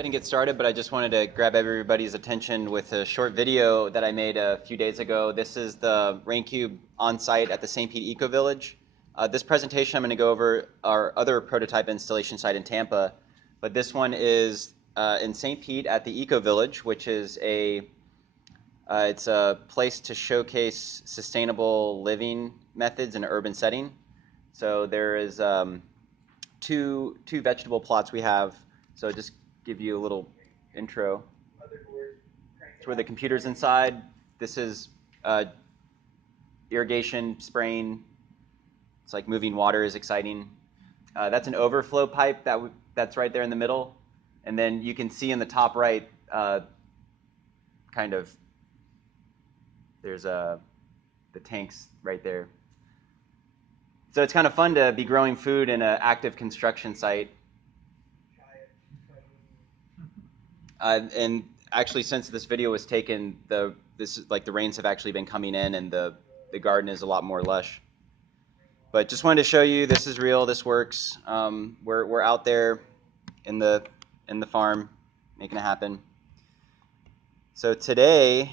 ahead and get started, but I just wanted to grab everybody's attention with a short video that I made a few days ago. This is the Raincube on-site at the St. Pete Eco Village. This presentation I'm going to go over our other prototype installation site in Tampa, but this one is in St. Pete at the Eco Village, which is it's a place to showcase sustainable living methods in an urban setting. So there is two vegetable plots we have. So just give you a little intro. It's where the computer's inside. This is irrigation, spraying. It's like moving water is exciting. That's an overflow pipe that's right there in the middle. And then you can see in the top right, there's the tanks right there. So it's kind of fun to be growing food in an active construction site. And actually, since this video was taken, the rains have actually been coming in, and the garden is a lot more lush. But just wanted to show you this is real. This works. We're out there in the farm making it happen. So today,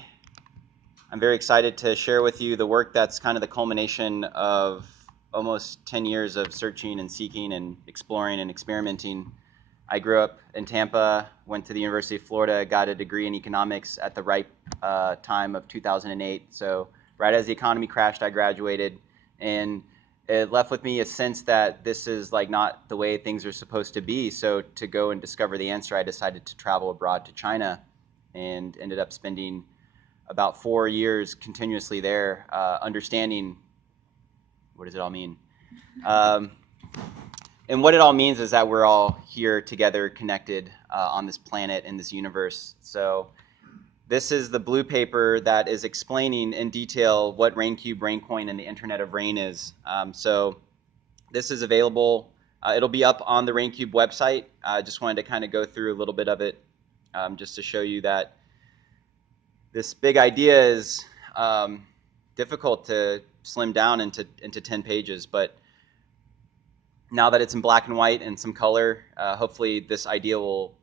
I'm very excited to share with you the work that's kind of the culmination of almost 10 years of searching and seeking and exploring and experimenting. I grew up in Tampa, went to the University of Florida, got a degree in economics at the ripe time of 2008. So right as the economy crashed, I graduated, and it left with me a sense that this is like not the way things are supposed to be. So to go and discover the answer, I decided to travel abroad to China and ended up spending about 4 years continuously there, understanding what does it all mean. And what it all means is that we're all here together, connected on this planet, in this universe. So this is the blue paper that is explaining in detail what Raincube, Raincoin, and the Internet of Rain is. So this is available. It'll be up on the Raincube website. I just wanted to kind of go through a little bit of it just to show you that this big idea is difficult to slim down into 10 pages, but now that it's in black and white and some color, hopefully this idea will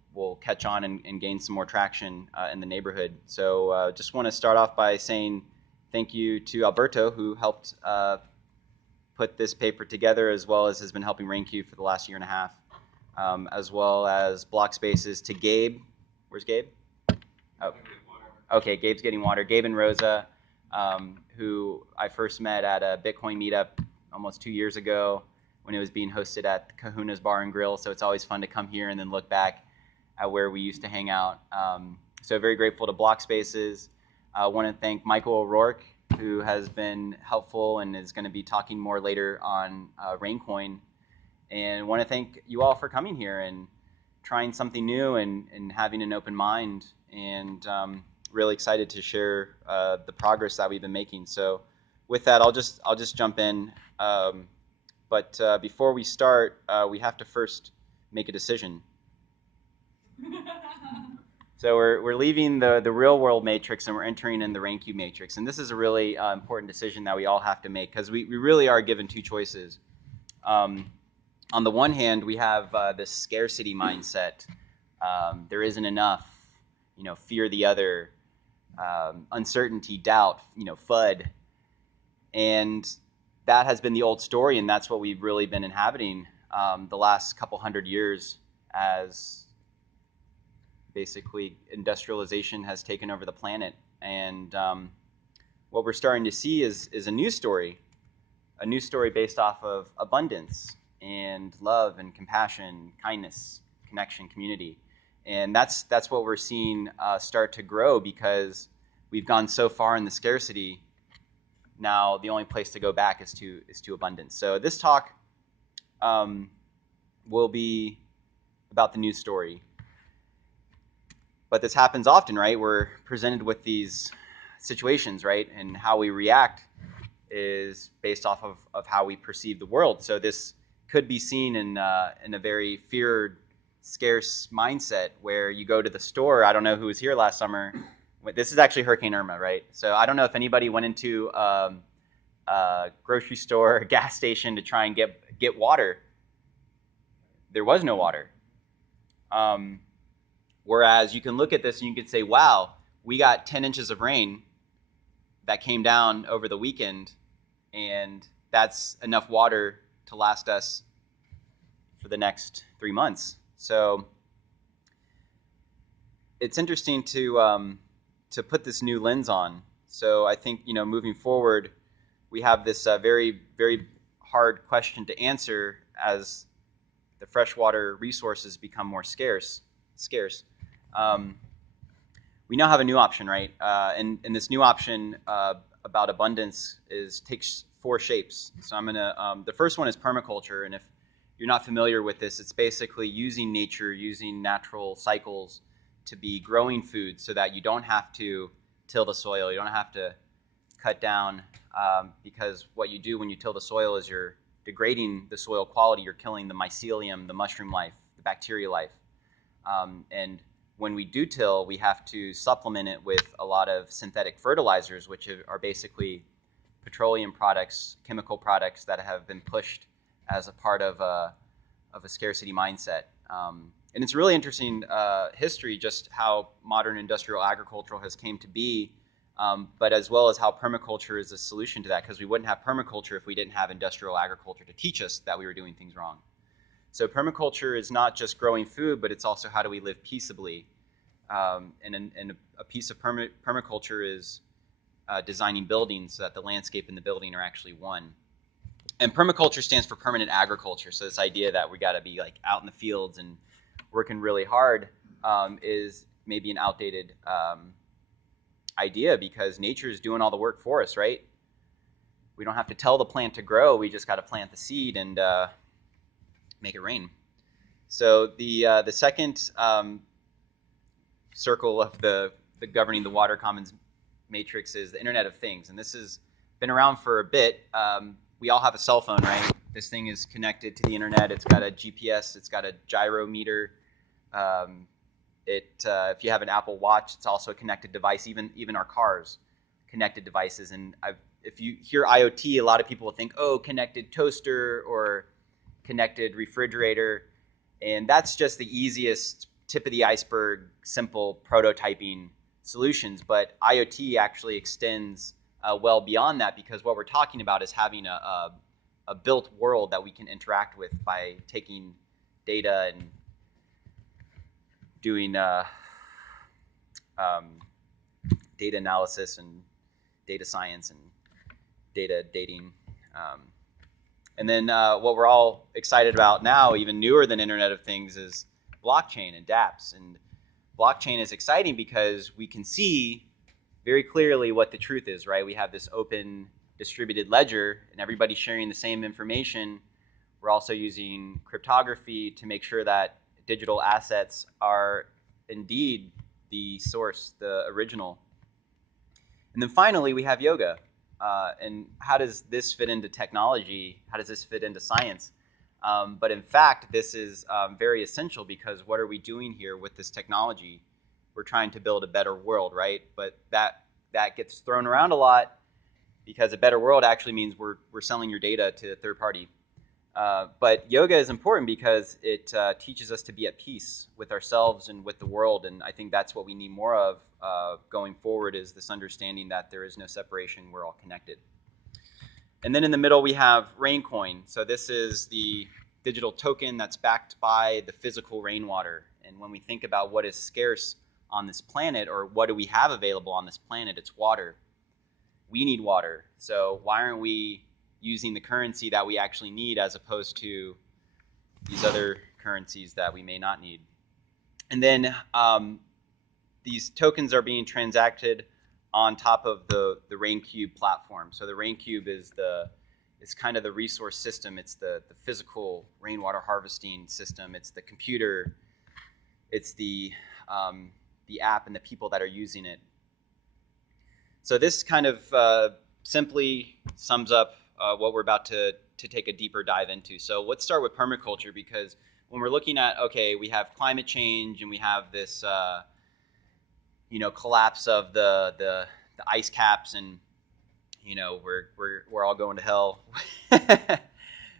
catch on and gain some more traction in the neighborhood. So just want to start off by saying thank you to Alberto, who helped put this paper together, as well as has been helping Raincube for the last year and a half, as well as Block Spaces, to Gabe. Where's Gabe? Oh, okay, Gabe's getting water. Gabe and Rosa, who I first met at a Bitcoin meetup almost 2 years ago, when it was being hosted at Kahuna's Bar and Grill. So it's always fun to come here and then look back at where we used to hang out. So very grateful to Block Spaces. I want to thank Michael O'Rourke, who has been helpful and is going to be talking more later on Raincoin. And want to thank you all for coming here and trying something new and having an open mind. And really excited to share the progress that we've been making. So with that, I'll just jump in. But before we start, we have to first make a decision. So we're leaving the real world matrix and we're entering in the Raincube matrix. And this is a really important decision that we all have to make, because we really are given two choices. On the one hand, we have this scarcity mindset. There isn't enough, fear the other, uncertainty, doubt, FUD. And that has been the old story, and that's what we've really been inhabiting the last couple hundred years, as basically industrialization has taken over the planet. And what we're starting to see is a new story based off of abundance and love and compassion, kindness, connection, community. And that's what we're seeing start to grow, because we've gone so far in the scarcity. Now the only place to go back is to abundance. So this talk will be about the new story. But this happens often, right? We're presented with these situations, right? And how we react is based off of how we perceive the world. So this could be seen in a very feared, scarce mindset, where you go to the store. I don't know who was here last summer. This is actually Hurricane Irma, right? So I don't know if anybody went into a grocery store, a gas station to try and get water. There was no water. Whereas you can look at this and you could say, wow, we got 10 inches of rain that came down over the weekend, and that's enough water to last us for the next 3 months. So it's interesting to put this new lens on. So I think, moving forward, we have this very, very hard question to answer as the freshwater resources become more scarce. We now have a new option, right? And this new option about abundance takes 4 shapes. So I'm gonna. The first one is permaculture, and if you're not familiar with this, it's basically using nature, using natural cycles to be growing food, so that you don't have to till the soil, you don't have to cut down, because what you do when you till the soil is you're degrading the soil quality, you're killing the mycelium, the mushroom life, the bacteria life, and when we do till, we have to supplement it with a lot of synthetic fertilizers, which are basically petroleum products, chemical products that have been pushed as a part of a scarcity mindset. And it's really interesting history, just how modern industrial agriculture has came to be, but as well as how permaculture is a solution to that, because we wouldn't have permaculture if we didn't have industrial agriculture to teach us that we were doing things wrong. So permaculture is not just growing food, but it's also how do we live peaceably. And a piece of permaculture is designing buildings so that the landscape and the building are actually one. And permaculture stands for permanent agriculture. So this idea that we got to be like out in the fields and working really hard is maybe an outdated idea, because nature is doing all the work for us, right? We don't have to tell the plant to grow. We just got to plant the seed and make it rain. So the second circle of the governing the water commons matrix is the Internet of Things, and this has been around for a bit. We all have a cell phone, right? This thing is connected to the internet. It's got a GPS. It's got a gyrometer. If you have an Apple Watch, it's also a connected device. Even our cars, connected devices. And if you hear IoT, a lot of people will think, oh, connected toaster or connected refrigerator, and that's just the easiest tip of the iceberg, simple prototyping solutions. But IoT actually extends well beyond that, because what we're talking about is having a built world that we can interact with by taking data and doing data analysis and data science and data dating. And then what we're all excited about now, even newer than Internet of Things, is blockchain and dApps. And blockchain is exciting because we can see very clearly what the truth is, right? We have this open distributed ledger and everybody's sharing the same information. We're also using cryptography to make sure that digital assets are indeed the source, the original. And then finally, we have yoga. And how does this fit into technology? How does this fit into science? But in fact, this is very essential, because what are we doing here with this technology? We're trying to build a better world, right? But that gets thrown around a lot, because a better world actually means we're selling your data to a third party. But yoga is important because it teaches us to be at peace with ourselves and with the world, and I think that's what we need more of going forward, is this understanding that there is no separation, we're all connected. And then in the middle we have Raincoin. So this is the digital token that's backed by the physical rainwater. And when we think about what is scarce on this planet, or what do we have available on this planet, it's water. We need water. So why aren't we using the currency that we actually need, as opposed to these other currencies that we may not need? And then these tokens are being transacted on top of the Raincube platform. So the Raincube is kind of the resource system. It's the physical rainwater harvesting system. It's the computer. It's the app and the people that are using it. So this kind of simply sums up what we're about to take a deeper dive into. So let's start with permaculture, because when we're looking at, okay, we have climate change and we have this collapse of the ice caps, and we're all going to hell.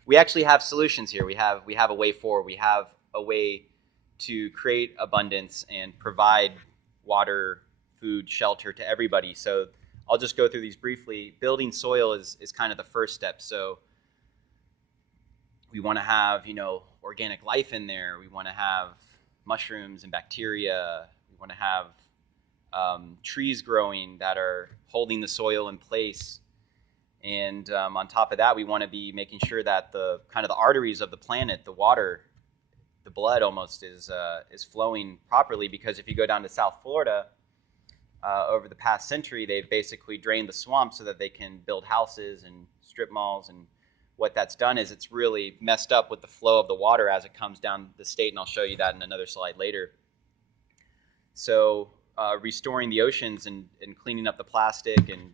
We actually have solutions here. We have a way forward. We have a way to create abundance and provide water, food, shelter to everybody. So I'll just go through these briefly. Building soil is kind of the first step. So we want to have, organic life in there. We want to have mushrooms and bacteria. We want to have trees growing that are holding the soil in place. And on top of that, we want to be making sure that the arteries of the planet, the water, the blood almost is flowing properly. Because if you go down to South Florida, over the past century, they've basically drained the swamp so that they can build houses and strip malls. And what that's done is it's really messed up with the flow of the water as it comes down the state. And I'll show you that in another slide later. So restoring the oceans and cleaning up the plastic and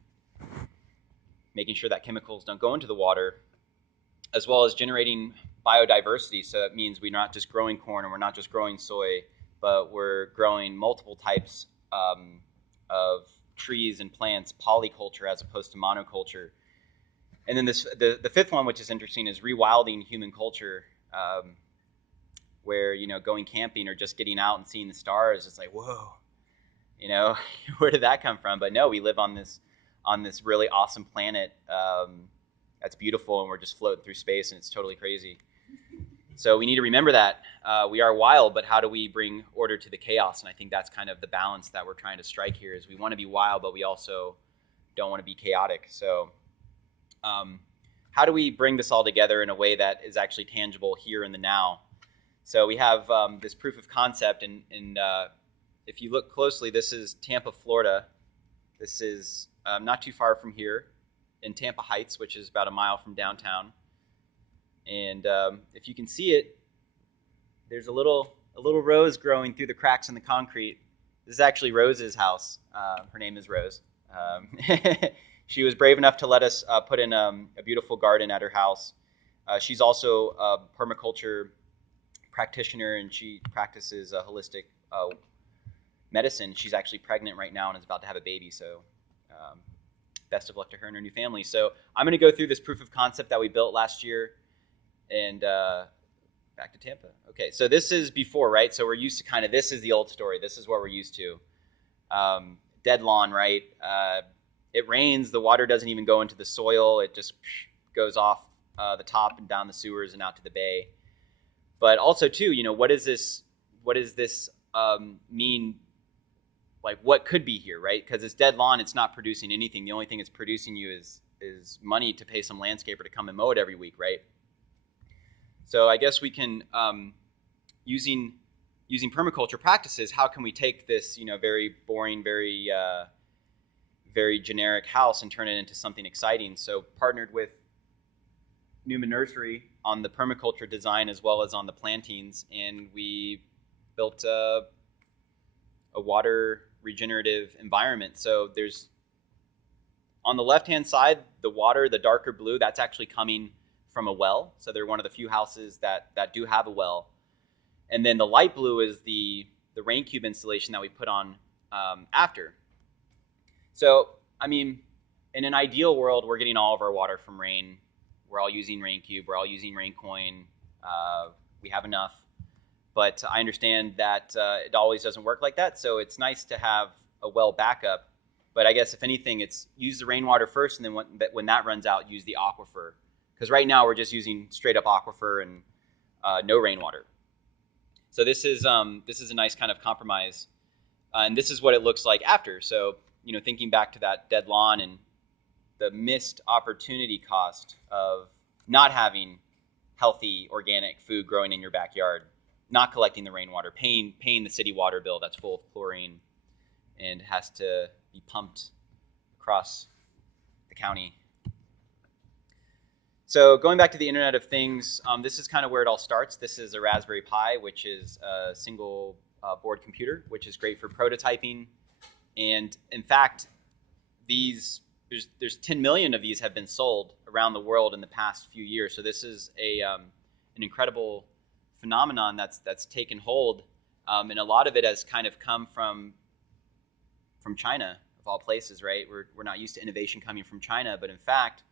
making sure that chemicals don't go into the water, as well as generating biodiversity. So that means we're not just growing corn and we're not just growing soy, but we're growing multiple types of trees and plants, polyculture as opposed to monoculture. And then the fifth one, which is interesting, is rewilding human culture, where, going camping or just getting out and seeing the stars. It's like, whoa, where did that come from? But no, we live on this really awesome planet that's beautiful, and we're just floating through space, and it's totally crazy. So we need to remember that we are wild, but how do we bring order to the chaos? And I think that's kind of the balance that we're trying to strike here. Is we want to be wild, but we also don't want to be chaotic. So how do we bring this all together in a way that is actually tangible here in the now? So we have this proof of concept, and if you look closely, this is Tampa, Florida. This is not too far from here in Tampa Heights, which is about a mile from downtown. And if you can see it, there's a little rose growing through the cracks in the concrete. This is actually Rose's house. Her name is Rose. She was brave enough to let us put in a beautiful garden at her house. She's also a permaculture practitioner, and she practices holistic medicine. She's actually pregnant right now and is about to have a baby. So best of luck to her and her new family. So I'm going to go through this proof of concept that we built last year. And back to Tampa. Okay, so this is before, right? So we're used to this is the old story. This is what we're used to. Dead lawn, right? It rains, the water doesn't even go into the soil. It just goes off the top and down the sewers and out to the bay. But also, too, what does this mean? Like, what could be here, right? Because it's dead lawn, it's not producing anything. The only thing it's producing you is money to pay some landscaper to come and mow it every week, right? So I guess we can, using permaculture practices, how can we take this, very boring, very generic house and turn it into something exciting? So partnered with Newman Nursery on the permaculture design as well as on the plantings, and we built a water regenerative environment. So there's, on the left-hand side, the water, the darker blue, that's actually coming from a well. So they're one of the few houses that do have a well. And then the light blue is the Raincube installation that we put on after. So, I mean, in an ideal world, we're getting all of our water from rain. We're all using Raincube. We're all using Raincoin. We have enough. But I understand that it always doesn't work like that. So it's nice to have a well backup. But I guess if anything, it's use the rainwater first, and then when that runs out, use the aquifer. Because right now we're just using straight up aquifer and no rainwater. So this is a nice kind of compromise, and this is what it looks like after. So thinking back to that dead lawn and the missed opportunity cost of not having healthy organic food growing in your backyard, not collecting the rainwater, paying the city water bill that's full of chlorine and has to be pumped across the county. So going back to the Internet of Things, this is kind of where it all starts. This is a Raspberry Pi, which is a single board computer, which is great for prototyping. And in fact, there's 10 million of these have been sold around the world in the past few years. So this is an incredible phenomenon that's taken hold, and a lot of it has kind of come from China, of all places, right? We're not used to innovation coming from China, but in fact,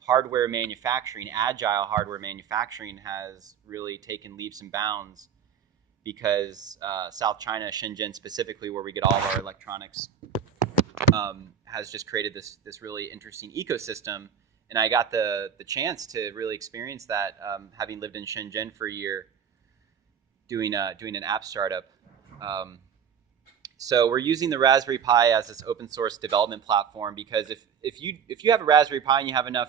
hardware manufacturing, agile hardware manufacturing, has really taken leaps and bounds because South China, Shenzhen specifically, where we get all of our electronics, has just created this really interesting ecosystem. And I got the chance to really experience that, having lived in Shenzhen for a year, doing an app startup. So we're using the Raspberry Pi as this open source development platform, because if you have a Raspberry Pi and you have enough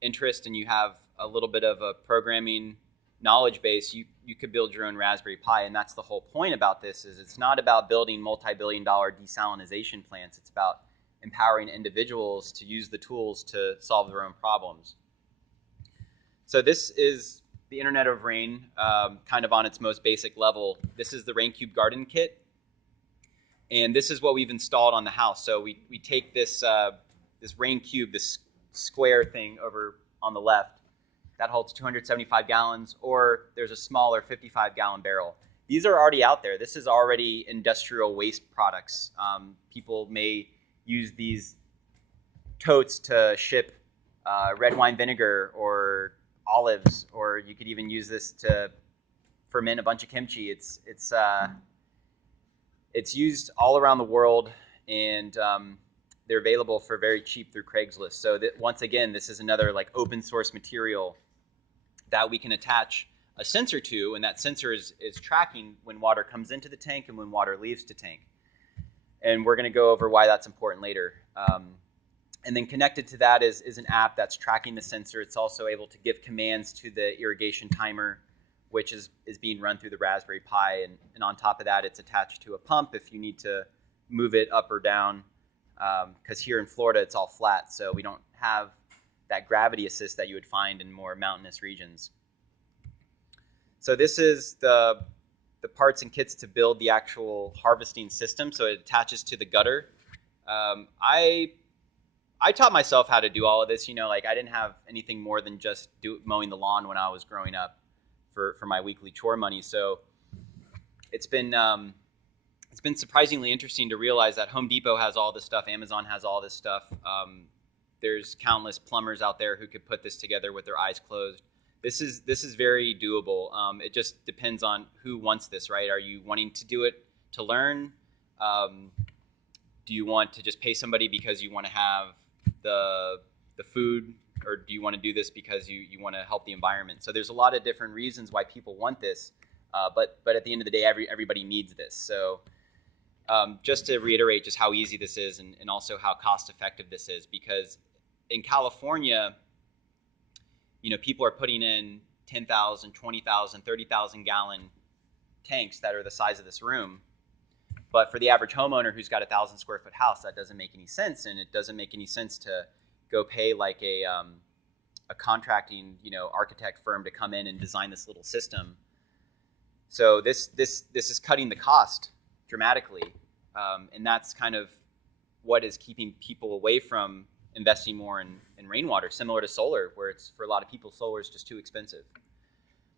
interest and you have a little bit of a programming knowledge base, you could build your own Raspberry Pi. And that's the whole point about this, is it's not about building multi-billion-dollar desalination plants. It's about empowering individuals to use the tools to solve their own problems. So this is the Internet of Rain, kind of on its most basic level. This is the Raincube garden kit, and this is what we've installed on the house. So we take this this Raincube, this square thing over on the left, that holds 275 gallons, or there's a smaller 55-gallon barrel. These are already out there. This is already industrial waste products. People may use these totes to ship red wine vinegar or olives, or you could even use this to ferment a bunch of kimchi. It's used all around the world, and they're available for very cheap through Craigslist. So that, once again, this is another like open source material that we can attach a sensor to, and that sensor is tracking when water comes into the tank and when water leaves the tank. And we're going to go over why that's important later. And then connected to that is an app that's tracking the sensor. It's also able to give commands to the irrigation timer, which is being run through the Raspberry Pi. And on top of that, it's attached to a pump if you need to move it up or down, because here in Florida, it's all flat. So we don't have that gravity assist that you would find in more mountainous regions. So this is the parts and kits to build the actual harvesting system. So it attaches to the gutter. I taught myself how to do all of this. You know, like I didn't have anything more than just mowing the lawn when I was growing up for my weekly chore money. So it's been surprisingly interesting to realize that Home Depot has all this stuff, Amazon has all this stuff. There's countless plumbers out there who could put this together with their eyes closed. This is very doable. It just depends on who wants this, right? Are you wanting to do it to learn? Do you want to just pay somebody because you want to have the food, or do you want to do this because you want to help the environment? So there's a lot of different reasons why people want this, but at the end of the day, everybody needs this. So just to reiterate just how easy this is, and also how cost effective this is, because in California, you know, people are putting in 10,000, 20,000, 30,000 gallon tanks that are the size of this room. But for the average homeowner who's got a 1,000 square foot house, that doesn't make any sense. And it doesn't make any sense to go pay like a contracting, you know, architect firm to come in and design this little system. So this is cutting the cost dramatically. And that's kind of what is keeping people away from investing more in rainwater, similar to solar, where it's, for a lot of people, solar is just too expensive.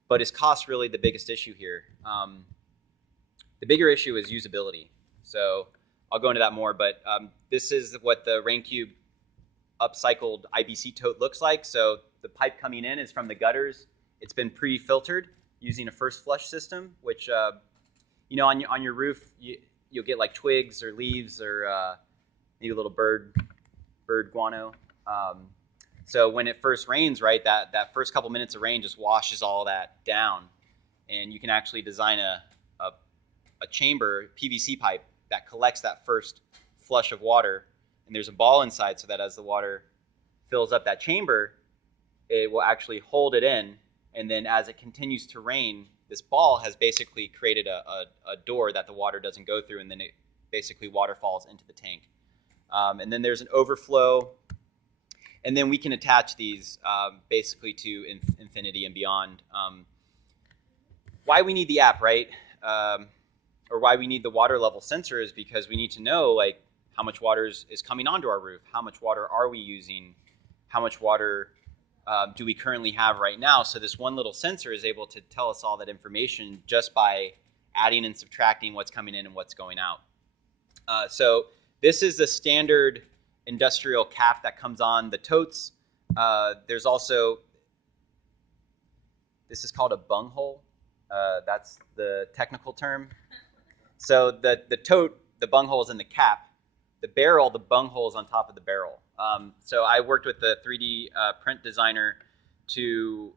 But is cost really the biggest issue here? The bigger issue is usability. So I'll go into that more, but this is what the Raincube upcycled IBC tote looks like. So the pipe coming in is from the gutters. It's been pre-filtered using a first flush system, which, you know, on your roof, you'll get like twigs or leaves or maybe a little bird guano. So when it first rains, right, that first couple minutes of rain just washes all that down. And you can actually design a chamber, PVC pipe, that collects that first flush of water. And there's a ball inside, so that as the water fills up that chamber, it will actually hold it in. And then as it continues to rain, this ball has basically created a door that the water doesn't go through, and then it basically water falls into the tank. And then there's an overflow. And then we can attach these basically to infinity and beyond. Why we need the app, right? Or why we need the water level sensor is because we need to know like how much water is coming onto our roof, how much water are we using, how much water do we currently have right now. So this one little sensor is able to tell us all that information just by adding and subtracting what's coming in and what's going out. So this is the standard industrial cap that comes on the totes. There's also, this is called a bunghole. That's the technical term. So the tote, the bung holes in the cap, the barrel, the bung holes on top of the barrel. So I worked with the 3D print designer to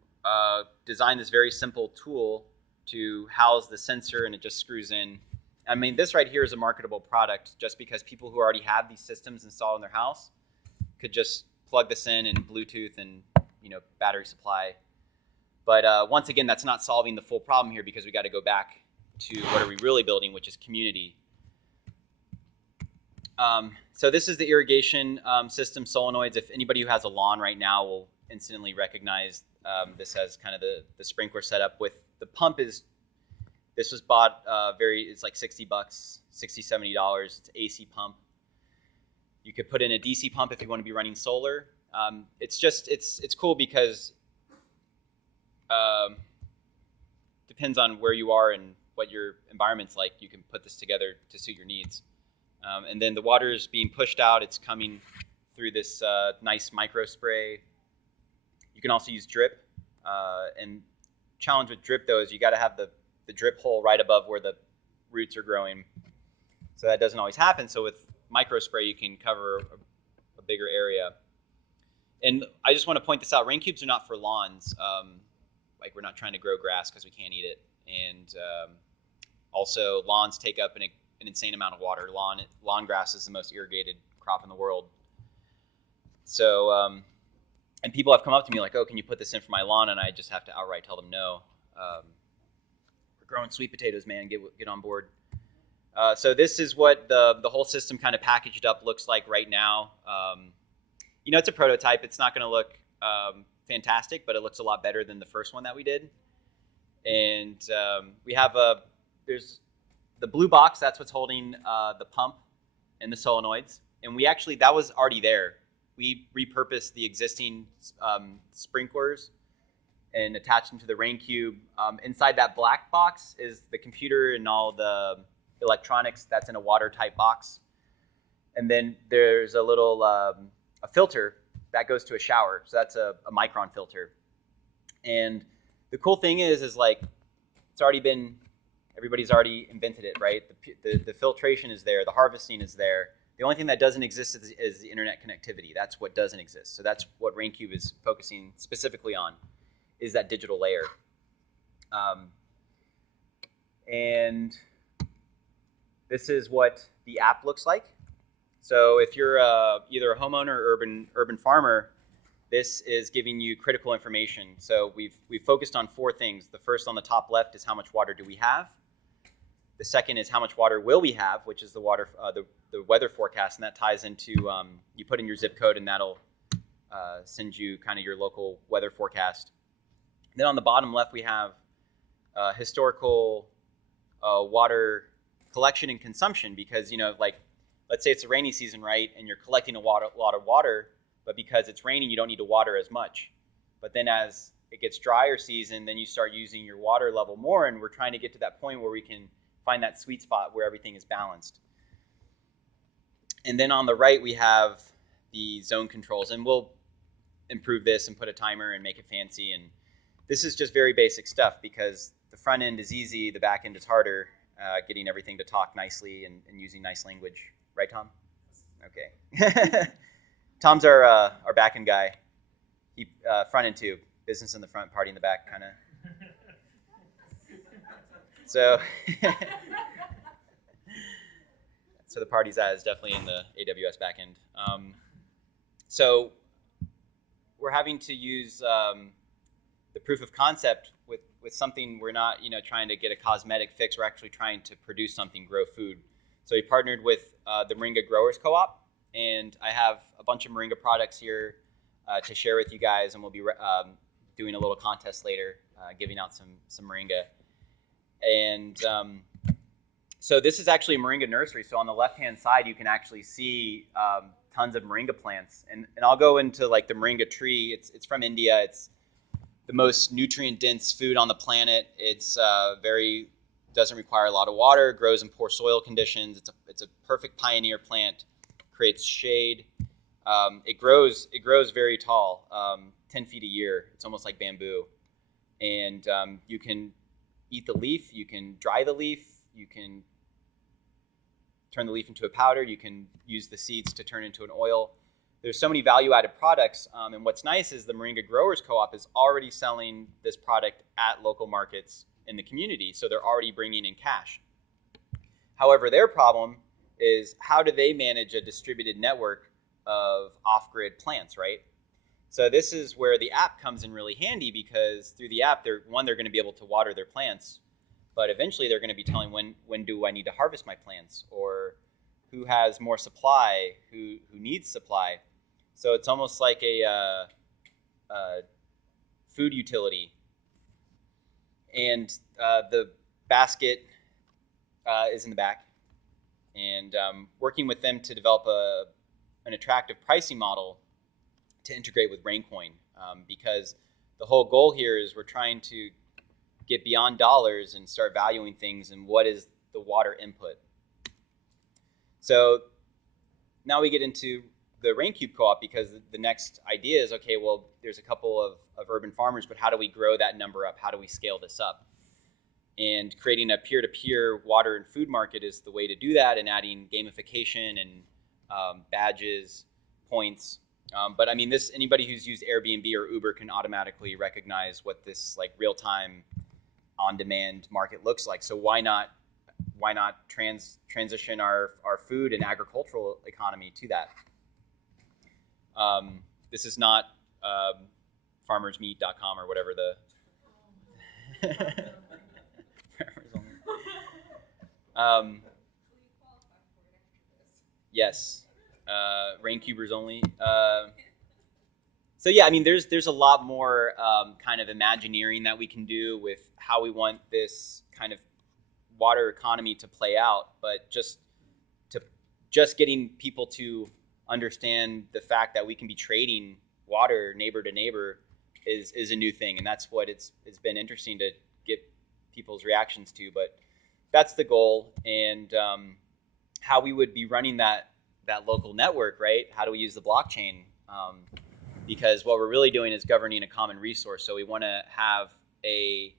design this very simple tool to house the sensor, and it just screws in. I mean, this right here is a marketable product just because people who already have these systems installed in their house could just plug this in and Bluetooth and, you know, battery supply. But once again, that's not solving the full problem here, because we got to go back to what are we really building, which is community. So this is the irrigation system, Solenoids. If anybody who has a lawn right now will instantly recognize this has kind of the sprinkler setup with the pump. This was bought it's like $60, $60, $70. It's an AC pump. You could put in a DC pump if you want to be running solar. It's cool because depends on where you are and what your environment's like. You can put this together to suit your needs. And then the water is being pushed out. It's coming through this nice micro spray. You can also use drip. And challenge with drip, though, is you got to have the drip hole right above where the roots are growing. So that doesn't always happen. So with micro spray, you can cover a bigger area. And I just want to point this out. Raincubes are not for lawns. Like, we're not trying to grow grass because we can't eat it. And also, lawns take up an insane amount of water. Lawn grass is the most irrigated crop in the world. So, and people have come up to me like, oh, can you put this in for my lawn? And I just have to outright tell them no. We're growing sweet potatoes, man. Get on board. So this is what the whole system kind of packaged up looks like right now. You know, it's a prototype. It's not going to look fantastic, but it looks a lot better than the first one that we did. And we have there's the blue box. That's what's holding the pump and the solenoids. And that was already there. We repurposed the existing sprinklers and attached them to the Raincube. Inside that black box is the computer and all the electronics. That's in a water-type box. And then there's a little a filter that goes to a shower. So that's a micron filter. And the cool thing is like, everybody's already invented it, right? The filtration is there. The harvesting is there. The only thing that doesn't exist is the internet connectivity. That's what doesn't exist. So that's what Raincube is focusing specifically on, is that digital layer. And this is what the app looks like. So if you're either a homeowner or urban farmer, this is giving you critical information. So we've focused on 4 things. The first on the top left is how much water do we have. The second is how much water will we have, which is the weather forecast, and that ties into you put in your zip code, and that'll send you kind of your local weather forecast. And then on the bottom left, we have historical water collection and consumption, because, you know, like, let's say it's a rainy season, right, and you're collecting a lot of water, but because it's raining, you don't need to water as much. But then as it gets drier season, then you start using your water level more, and we're trying to get to that point where we can find that sweet spot where everything is balanced. And then on the right, we have the zone controls, and we'll improve this and put a timer and make it fancy. And this is just very basic stuff, because the front end is easy, the back end is harder, getting everything to talk nicely and using nice language. Right, Tom? Okay. Tom's our back end guy. He front end too. Business in the front, party in the back, kind of. So, so the party's at is definitely in the AWS backend. So we're having to use the proof of concept with something. We're not, you know, trying to get a cosmetic fix. We're actually trying to produce something, grow food. So we partnered with the Moringa Growers Co-op, and I have a bunch of Moringa products here to share with you guys, and we'll be doing a little contest later, giving out some Moringa. And so this is actually a Moringa nursery. So on the left-hand side, you can actually see tons of Moringa plants. And I'll go into like the Moringa tree. It's from India. It's the most nutrient-dense food on the planet. It's doesn't require a lot of water, grows in poor soil conditions. It's a perfect pioneer plant, creates shade. It grows very tall, 10 feet a year. It's almost like bamboo. And you can eat the leaf, you can dry the leaf, you can turn the leaf into a powder, you can use the seeds to turn into an oil. There's so many value-added products, and what's nice is the Moringa Growers Co-op is already selling this product at local markets in the community, so they're already bringing in cash. However, their problem is how do they manage a distributed network of off-grid plants, right? So this is where the app comes in really handy, because through the app, they're going to be able to water their plants, but eventually they're going to be telling when do I need to harvest my plants, or who has more supply, who needs supply. So it's almost like a food utility. And the basket is in the back. And working with them to develop an attractive pricing model to integrate with Raincoin, because the whole goal here is we're trying to get beyond dollars and start valuing things and what is the water input. So now we get into the Raincube co-op, because the next idea is, okay, well, there's a couple of urban farmers, but how do we grow that number up? How do we scale this up? And creating a peer-to-peer water and food market is the way to do that, and adding gamification and badges, points. But I mean, anybody who's used Airbnb or Uber can automatically recognize what this like real-time, on-demand market looks like. So why not transition our food and agricultural economy to that? This is not farmersmeat.com or whatever the yes, Raincubers only. So yeah, I mean, there's a lot more kind of imagineering that we can do with how we want this kind of water economy to play out, but just getting people to understand the fact that we can be trading water neighbor to neighbor is a new thing, and that's what it's been interesting to get people's reactions to. But that's the goal, and how we would be running that local network, right? How do we use the blockchain? Because what we're really doing is governing a common resource. So we want to have a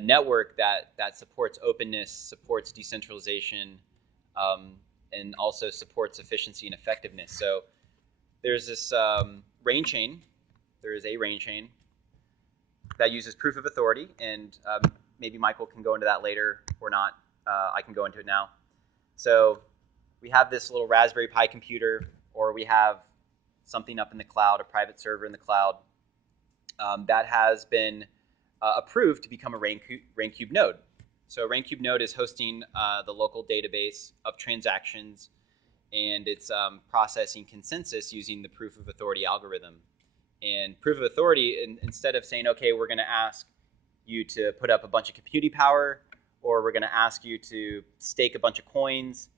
network that supports openness, supports decentralization, and also supports efficiency and effectiveness. So there's this rain chain. There is a rain chain that uses proof of authority, and maybe Michael can go into that later or not. I can go into it now. So we have this little Raspberry Pi computer, or we have something up in the cloud, a private server in the cloud, that has been approved to become a Raincube node. So a Raincube node is hosting the local database of transactions, and it's processing consensus using the proof of authority algorithm. And proof of authority, instead of saying, okay, we're going to ask you to put up a bunch of computing power, or we're going to ask you to stake a bunch of coins,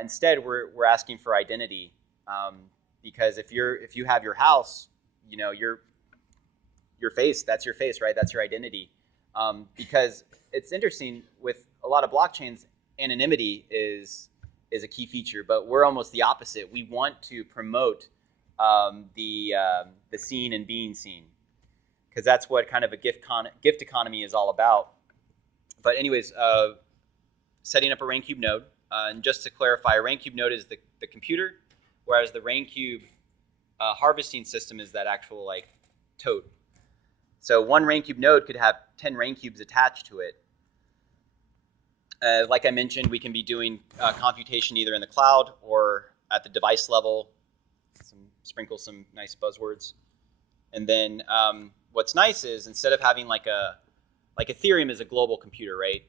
instead we're asking for identity. Because if you have your house, you know, your face, that's your face, right? That's your identity. Because it's interesting, with a lot of blockchains, anonymity is a key feature, but we're almost the opposite. We want to promote the seen and being seen, because that's what kind of a gift economy is all about. But anyways, setting up a Raincube node, and just to clarify, a Raincube node is the computer, whereas the Raincube harvesting system is that actual like tote. So one Raincube node could have 10 Raincubes attached to it. Like I mentioned, we can be doing computation either in the cloud or at the device level. Sprinkle some nice buzzwords. And then what's nice is, instead of having like Ethereum is a global computer, right?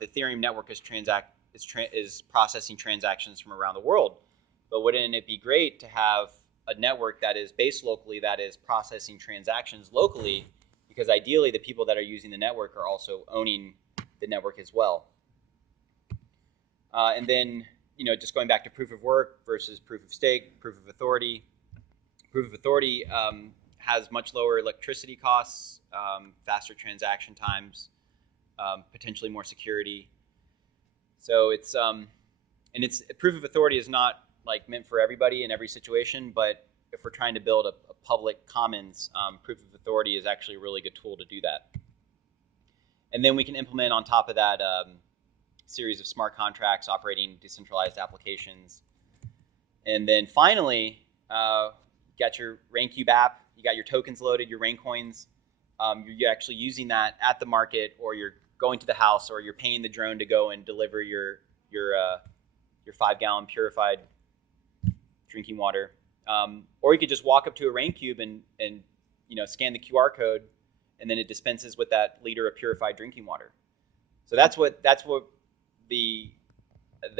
The Ethereum network is processing transactions from around the world. But wouldn't it be great to have a network that is based locally, that is processing transactions locally? Because ideally, the people that are using the network are also owning the network as well. And then, you know, just going back to proof of work versus proof of stake, proof of authority. Proof of authority has much lower electricity costs, faster transaction times, potentially more security. So it's proof of authority is not like meant for everybody in every situation, but if we're trying to build a public commons, proof of authority is actually a really good tool to do that. And then we can implement on top of that series of smart contracts operating decentralized applications. And then finally, you got your Raincube app, you got your tokens loaded, your Raincoins. You're actually using that at the market, or you're going to the house, or you're paying the drone to go and deliver your 5-gallon purified drinking water. Or you could just walk up to a Raincube and scan the QR code, and then it dispenses with that liter of purified drinking water. So that's what the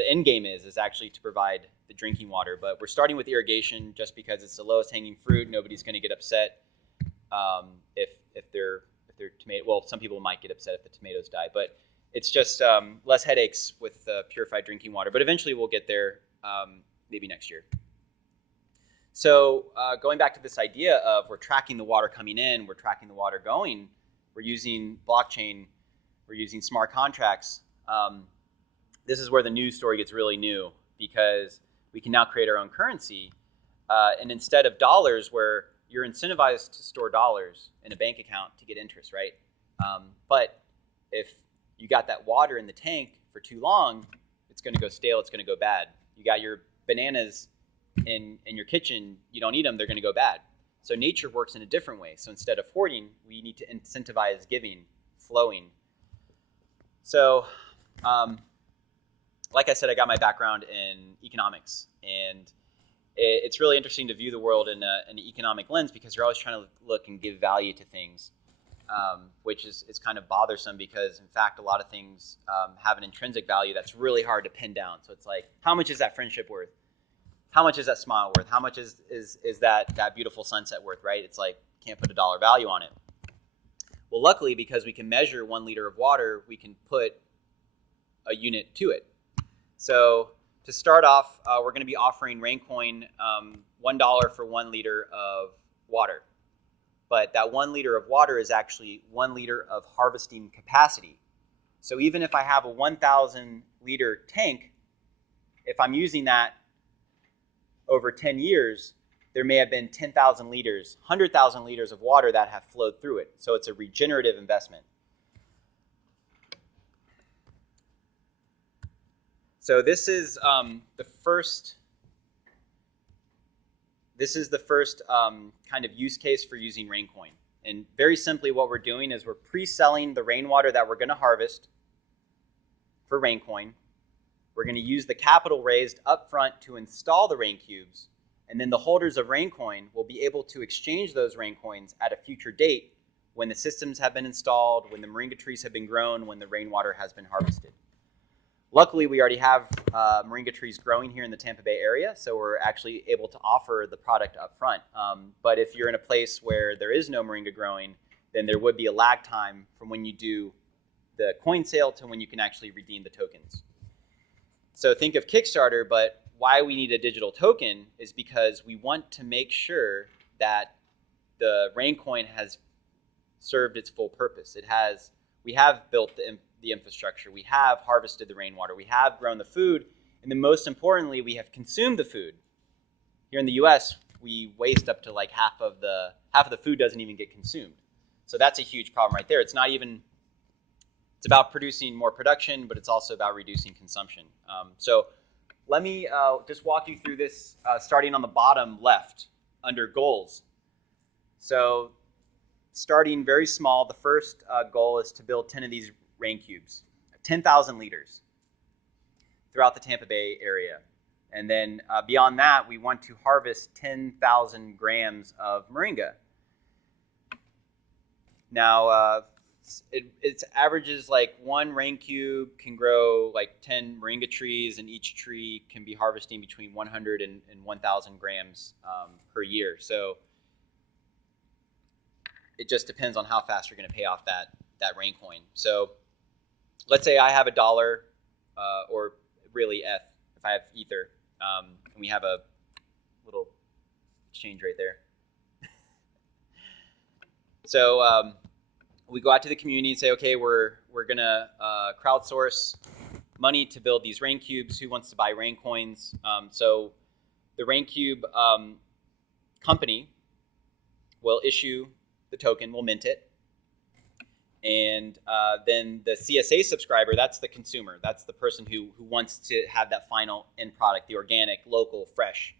end game is actually to provide the drinking water. But we're starting with irrigation just because it's the lowest hanging fruit. Nobody's going to get upset if they're tomato. Well, some people might get upset if the tomatoes die, but it's just less headaches with purified drinking water. But eventually we'll get there, maybe next year. So going back to this idea of we're tracking the water coming in, we're tracking the water going, we're using blockchain, we're using smart contracts. This is where the news story gets really new, because we can now create our own currency. And instead of dollars, where you're incentivized to store dollars in a bank account to get interest, right? But if you got that water in the tank for too long, it's going to go stale, it's going to go bad. You got your bananas in your kitchen, you don't eat them, they're going to go bad. So nature works in a different way. So instead of hoarding, we need to incentivize giving, flowing. So like I said, I got my background in economics, and it's really interesting to view the world in an economic lens, because you're always trying to look and give value to things, which is kind of bothersome, because in fact a lot of things have an intrinsic value that's really hard to pin down. So it's like, how much is that friendship worth? How much is that smile worth? How much is that beautiful sunset worth, right? It's like, can't put a dollar value on it. Well, luckily, because we can measure 1 liter of water, we can put a unit to it. So to start off, we're going to be offering Raincoin $1 for 1 liter of water. But that 1 liter of water is actually 1 liter of harvesting capacity. So even if I have a 1,000 liter tank, if I'm using that over 10 years, there may have been 10,000 liters, 100,000 liters of water that have flowed through it. So it's a regenerative investment. So this is the first kind of use case for using Raincoin. And very simply, what we're doing is we're pre-selling the rainwater that we're going to harvest for Raincoin. We're going to use the capital raised up front to install the Raincubes, and then the holders of Raincoin will be able to exchange those Raincoins at a future date when the systems have been installed, when the moringa trees have been grown, when the rainwater has been harvested. Luckily, we already have moringa trees growing here in the Tampa Bay area, so we're actually able to offer the product up front. But if you're in a place where there is no moringa growing, then there would be a lag time from when you do the coin sale to when you can actually redeem the tokens. So think of Kickstarter, but why we need a digital token is because we want to make sure that the Raincoin has served its full purpose. We have built the infrastructure, we have harvested the rainwater, we have grown the food, and then most importantly, we have consumed the food. Here in the US, we waste up to like half of the food doesn't even get consumed. So that's a huge problem right there. It's about producing more production, but it's also about reducing consumption. So let me just walk you through this, starting on the bottom left under goals. So starting very small, the first goal is to build 10 of these Raincubes, 10,000 liters throughout the Tampa Bay area. And then beyond that, we want to harvest 10,000 grams of moringa. Now, it averages like 1 Raincube can grow like 10 moringa trees, and each tree can be harvesting between 100 and 1,000 grams per year. So it just depends on how fast you're going to pay off that Raincoin. So let's say I have $1, or really if I have Ether, and we have a little exchange rate there. So we go out to the community and say, okay, we're going to crowdsource money to build these Raincubes. Who wants to buy Raincoins? So the Raincube company will issue the token, will mint it, And then the CSA subscriber, that's the consumer. That's the person who wants to have that final end product, the organic, local, fresh,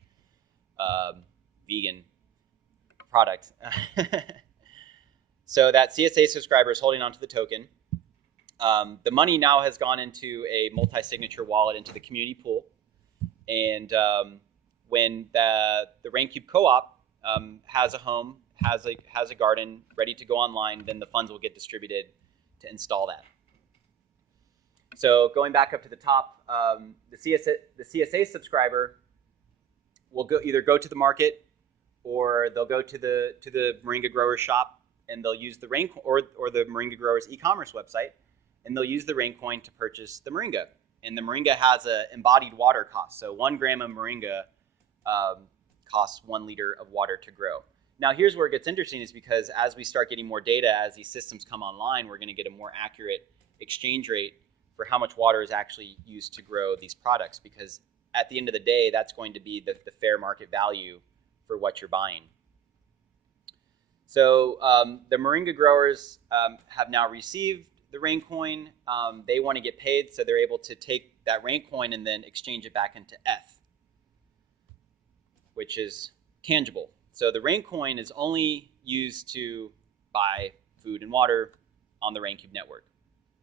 vegan product. So that CSA subscriber is holding onto the token. The money now has gone into a multi-signature wallet into the community pool. And when the Raincube co-op has a home, has a garden ready to go online, then the funds will get distributed to install that. So going back up to the top, the CSA subscriber will either go to the market, or they'll go to the Moringa grower shop, and they'll use the Raincoin or the Moringa grower's e-commerce website, and they'll use the Raincoin to purchase the Moringa. And the Moringa has an embodied water cost. So 1 gram of Moringa costs 1 liter of water to grow. Now, here's where it gets interesting, is because as we start getting more data, as these systems come online, we're going to get a more accurate exchange rate for how much water is actually used to grow these products. Because at the end of the day, that's going to be the fair market value for what you're buying. So the Moringa growers have now received the Raincoin. They want to get paid, so they're able to take that Raincoin and then exchange it back into ETH, which is tangible. So the Raincoin is only used to buy food and water on the Raincube network,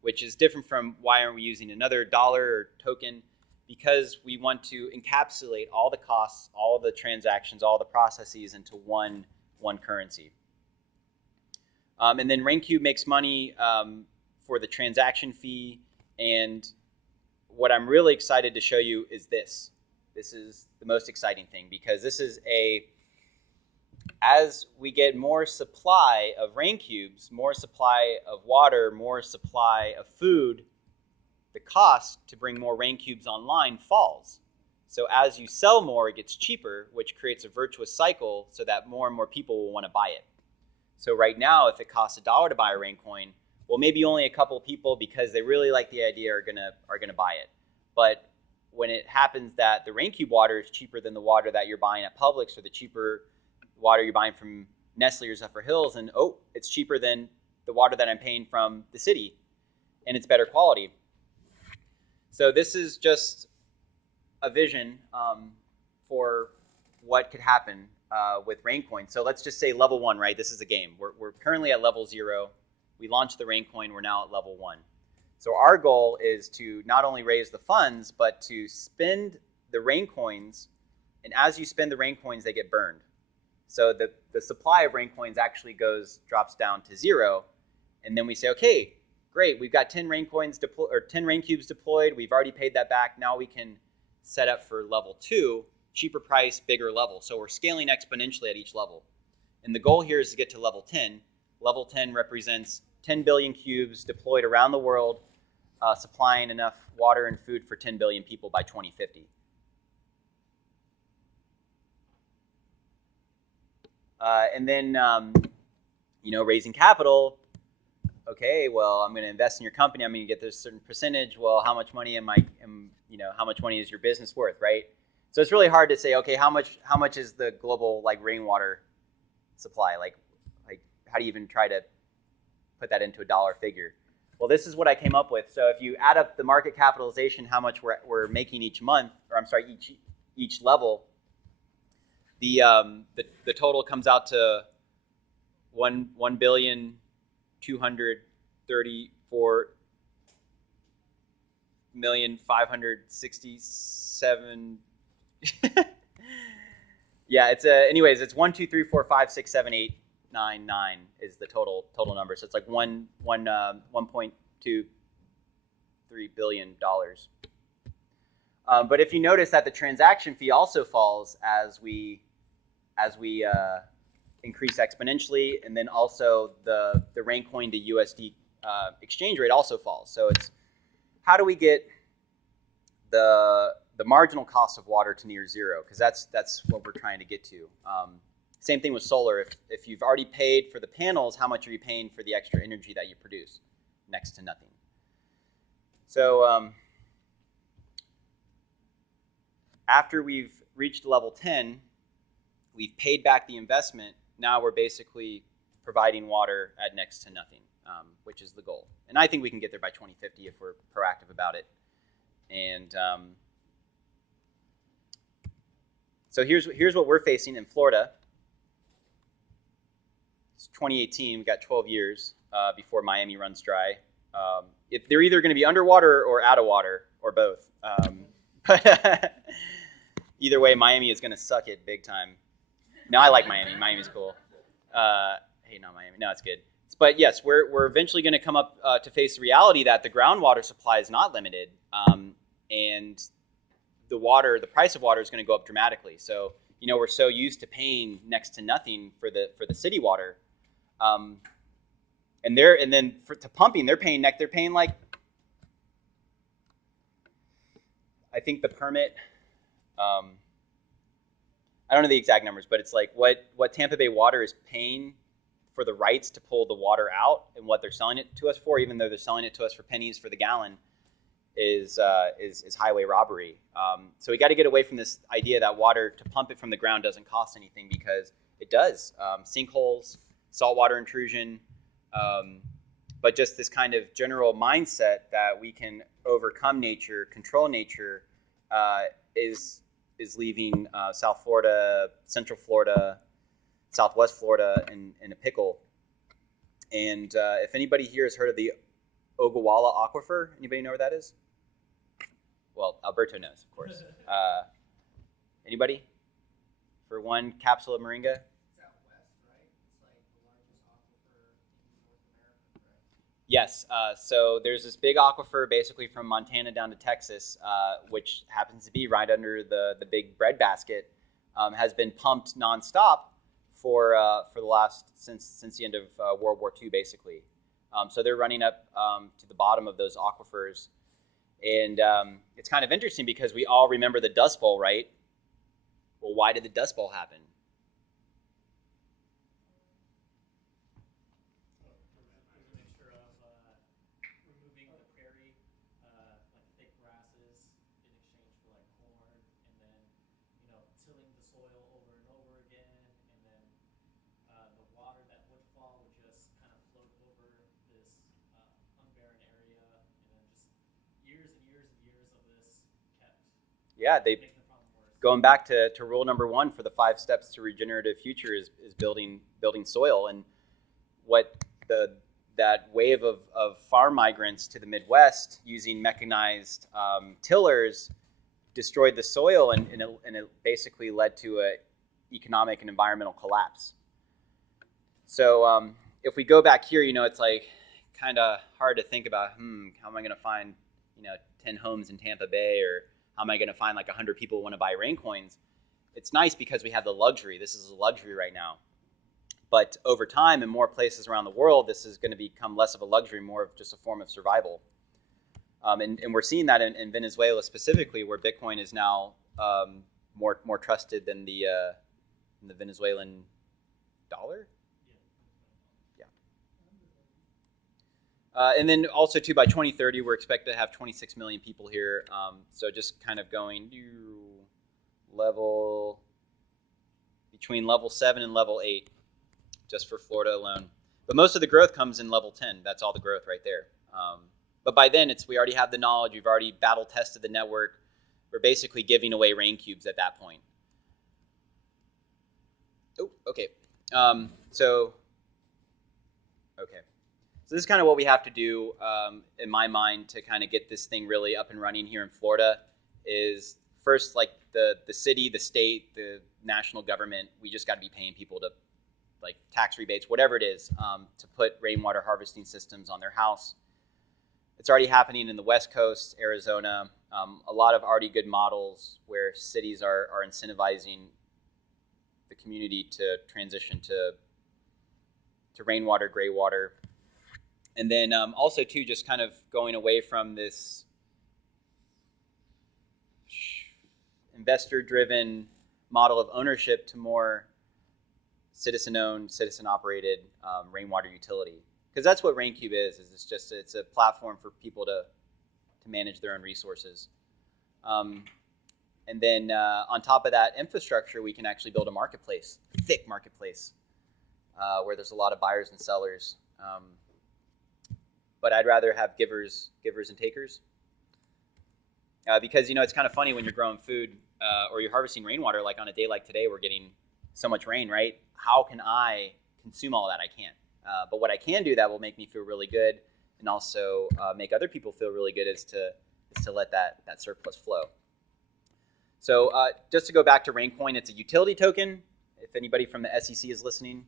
which is different from why aren't we using another dollar or token? Because we want to encapsulate all the costs, all of the transactions, all the processes into one currency. And then Raincube makes money for the transaction fee. And what I'm really excited to show you is this. This is the most exciting thing, because this is as we get more supply of Raincubes, more supply of water, more supply of food, the cost to bring more Raincubes online falls. So as you sell more, it gets cheaper, which creates a virtuous cycle so that more and more people will want to buy it. So right now, if it costs $1 to buy a Raincoin, well, maybe only a couple people, because they really like the idea, are gonna buy it. But when it happens that the Raincube water is cheaper than the water that you're buying at Publix, or the cheaper water you're buying from Nestle or Zephyr Hills, and oh, it's cheaper than the water that I'm paying from the city, and it's better quality. So this is just a vision for what could happen with Raincoin. So let's just say level 1, right? This is a game. We're currently at level 0. We launched the Raincoin. We're now at level 1. So our goal is to not only raise the funds, but to spend the Raincoins. And as you spend the Raincoins, they get burned. So the supply of Raincoins actually drops down to 0. And then we say, okay, great. We've got 10 Raincoins or 10 Raincubes deployed. We've already paid that back. Now we can set up for level 2, cheaper price, bigger level. So we're scaling exponentially at each level. And the goal here is to get to level 10. Level 10 represents 10 billion cubes deployed around the world, supplying enough water and food for 10 billion people by 2050. And then, raising capital. Okay, well, I'm going to invest in your company. I'm going to get this certain percentage. Well, how much money how much money is your business worth, right? So it's really hard to say, okay, how much is the global rainwater supply? Like how do you even try to put that into a dollar figure? Well, this is what I came up with. So if you add up the market capitalization, how much we're making each month, or I'm sorry, each level, the total comes out to 1,234,567. Yeah, anyways, it's 1, 2, 3, 4, 5, 6, 7, 8, 9, 9 is the total number. So it's like $1.23 billion. But if you notice that the transaction fee also falls as we increase exponentially, and then also the Raincoin to USD exchange rate also falls. So it's how do we get the marginal cost of water to near 0? Because that's what we're trying to get to. Same thing with solar. If you've already paid for the panels, how much are you paying for the extra energy that you produce? Next to nothing. So after we've reached level 10, we've paid back the investment. Now we're basically providing water at next to nothing, which is the goal. And I think we can get there by 2050 if we're proactive about it. And so here's what we're facing in Florida. It's 2018. We've got 12 years before Miami runs dry. If they're either going to be underwater or out of water or both. But either way, Miami is going to suck it big time. No, I like Miami. Miami's cool. Hey, not Miami. No, it's good. But yes, we're eventually going to come up to face the reality that the groundwater supply is not limited, and the price of water is going to go up dramatically. So we're so used to paying next to nothing for the city water, and then to pumping, they're paying like, I think the permit. I don't know the exact numbers, but it's like what Tampa Bay Water is paying for the rights to pull the water out, and what they're selling it to us for, even though they're selling it to us for pennies for the gallon, is highway robbery. So we got to get away from this idea that water to pump it from the ground doesn't cost anything, because it does. Sinkholes, saltwater intrusion, but just this kind of general mindset that we can overcome nature, control nature, is leaving South Florida, Central Florida, Southwest Florida in a pickle. And if anybody here has heard of the Ogallala Aquifer, anybody know where that is? Well, Alberto knows, of course. Anybody? For one capsule of moringa? Southwest, right? It's like the largest aquifer in North America, correct? Yes. So there's this big aquifer basically from Montana down to Texas, which happens to be right under the big breadbasket, has been pumped nonstop for the last since the end of World War II, basically. So they're running up to the bottom of those aquifers, and it's kind of interesting because we all remember the Dust Bowl, right? Well, why did the Dust Bowl happen? There's a mixture of removing the prairie, like thick grasses, in exchange for like corn, and then tilling the soil over and over again, and then the water that would fall would just kind of float over this unbarren area, and then just years and years and years of this kept making the problem worse. Going back to rule number 1 for the 5 steps to regenerative future is building soil. And what that wave of farm migrants to the Midwest using mechanized tillers destroyed the soil, and it basically led to an economic and environmental collapse. So if we go back here, it's like kind of hard to think about, how am I going to find 10 homes in Tampa Bay, or how am I going to find like 100 people who want to buy Raincoins? It's nice because we have the luxury. This is a luxury right now. But over time, in more places around the world, this is going to become less of a luxury, more of just a form of survival. And we're seeing that in Venezuela specifically, where Bitcoin is now more trusted than the Venezuelan dollar. And then also, too, by 2030, we're expected to have 26 million people here. So just kind of going between level 7 and level 8, just for Florida alone. But most of the growth comes in level 10. That's all the growth right there. But by then, we already have the knowledge. We've already battle tested the network. We're basically giving away Raincubes at that point. Oh, okay. So this is kind of what we have to do, in my mind, to kind of get this thing really up and running here in Florida. Is first, like the city, the state, the national government, we just got to be paying people to, like, tax rebates, whatever it is, to put rainwater harvesting systems on their house. It's already happening in the West Coast, Arizona. A lot of already good models where cities are incentivizing the community to transition to rainwater, gray water. And then also, too, just kind of going away from this investor-driven model of ownership to more citizen-owned, citizen-operated rainwater utility. Because that's what Raincube is it's a platform for people to manage their own resources. And then on top of that infrastructure, we can actually build a marketplace, a thick marketplace. where there's a lot of buyers and sellers. But I'd rather have givers and takers. Because, it's kind of funny when you're growing food or you're harvesting rainwater, like on a day like today, we're getting so much rain, right? How can I consume all that? I can't. But what I can do that will make me feel really good and also make other people feel really good is to let that surplus flow. So just to go back to Raincoin, it's a utility token. If anybody from the SEC is listening,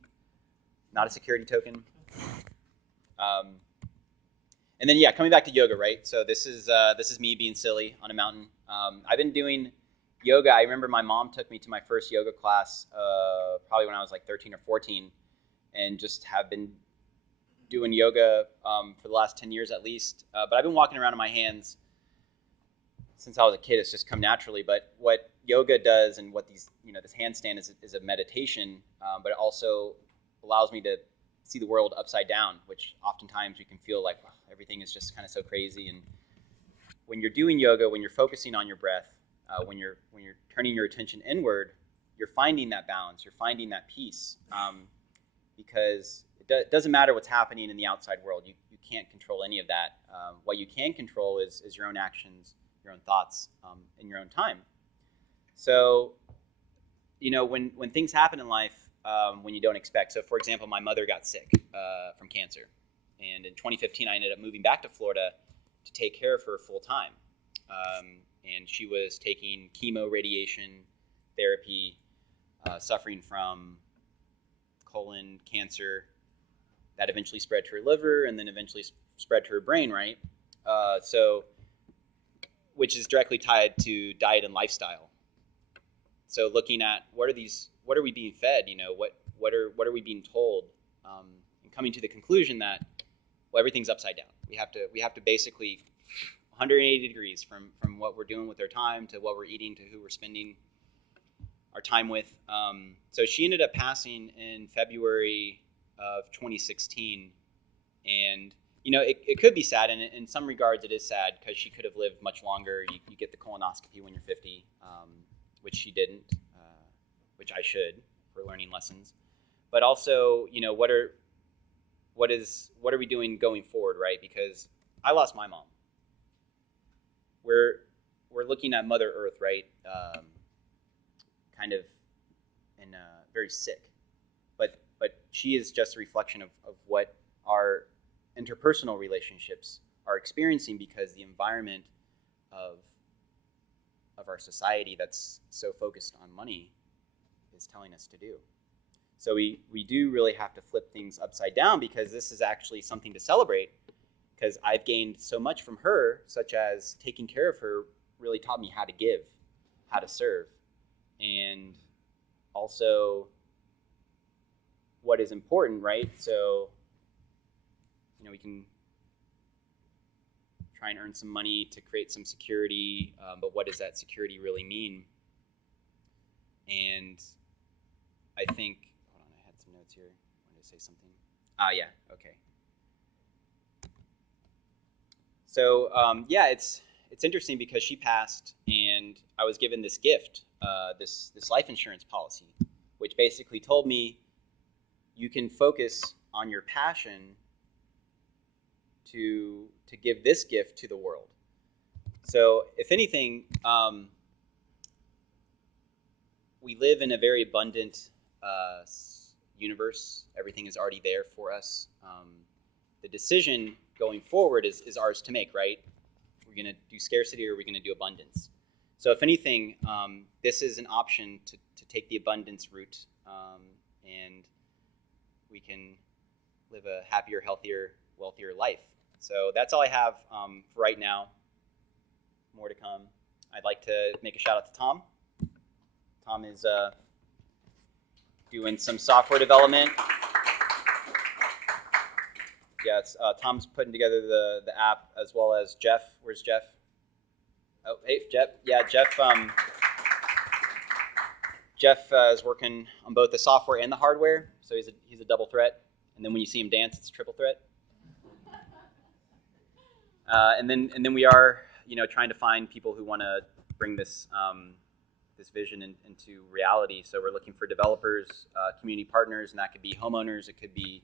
not a security token. And then, coming back to yoga, right? So this is me being silly on a mountain. I've been doing yoga. I remember my mom took me to my first yoga class probably when I was like 13 or 14, and just have been doing yoga for the last 10 years at least. But I've been walking around on my hands since I was a kid. It's just come naturally. But what yoga does and what these, this handstand is a meditation, but it also allows me to see the world upside down, which oftentimes we can feel like everything is just kind of so crazy. And when you're doing yoga, when you're focusing on your breath, when you're turning your attention inward, you're finding that balance, you're finding that peace, because it doesn't matter what's happening in the outside world. You can't control any of that. What you can control is your own actions, your own thoughts, in your own time. So, when things happen in life, when you don't expect. So, for example, my mother got sick from cancer. And in 2015, I ended up moving back to Florida to take care of her full time. And she was taking chemo, radiation, therapy, suffering from colon cancer that eventually spread to her liver and then eventually spread to her brain, right? Which is directly tied to diet and lifestyle. So looking at what are we being fed? What are we being told? And coming to the conclusion that, well, everything's upside down. We have to basically 180 degrees from what we're doing with our time to what we're eating to who we're spending our time with. So she ended up passing in February of 2016, and it could be sad, and in some regards it is sad because she could have lived much longer. You get the colonoscopy when you're 50. Which she didn't, which I should for learning lessons. But also, what are we doing going forward, right? Because I lost my mom. We're looking at Mother Earth, right? Kind of and very sick, but she is just a reflection of what our interpersonal relationships are experiencing, because the environment of our society that's so focused on money is telling us to do. So we do really have to flip things upside down, because this is actually something to celebrate, because I've gained so much from her, such as taking care of her really taught me how to give, how to serve, and also what is important, right? So we can try and earn some money to create some security, but what does that security really mean? And I think, hold on, I had some notes here. I wanted to say something. Yeah, okay. So it's interesting because she passed, and I was given this gift, this life insurance policy, which basically told me you can focus on your passion to give this gift to the world. So if anything, we live in a very abundant universe. Everything is already there for us. The decision going forward is ours to make, right? We're going to do scarcity or we're going to do abundance. So if anything, this is an option to take the abundance route, and we can live a happier, healthier, wealthier life. So that's all I have for right now. More to come. I'd like to make a shout out to Tom. Tom is doing some software development. Yes, Tom's putting together the app, as well as Jeff. Where's Jeff? Oh, hey, Jeff. Yeah, Jeff. Jeff is working on both the software and the hardware, so he's a double threat. And then when you see him dance, it's a triple threat. And then we are, trying to find people who want to bring this this vision into reality. So we're looking for developers, community partners, and that could be homeowners, it could be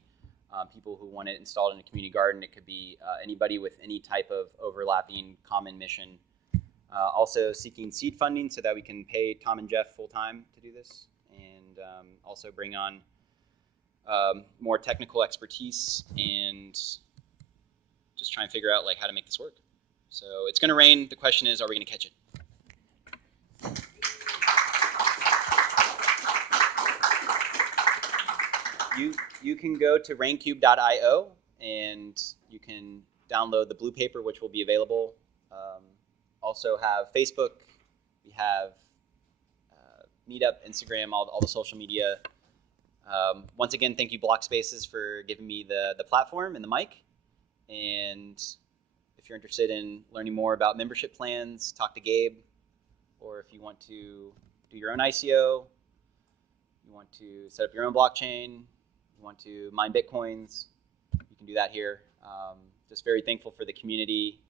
people who want it installed in a community garden, it could be anybody with any type of overlapping common mission. Also seeking seed funding so that we can pay Tom and Jeff full time to do this, and also bring on more technical expertise and just try and figure out like how to make this work. So it's going to rain. The question is, are we going to catch it? You can go to raincube.io and you can download the blue paper, which will be available. Also have Facebook. We have Meetup, Instagram, all the social media. Once again, thank you Block Spaces for giving me the platform and the mic. And if you're interested in learning more about membership plans, talk to Gabe. Or if you want to do your own ICO, you want to set up your own blockchain, you want to mine Bitcoins, you can do that here. Just very thankful for the community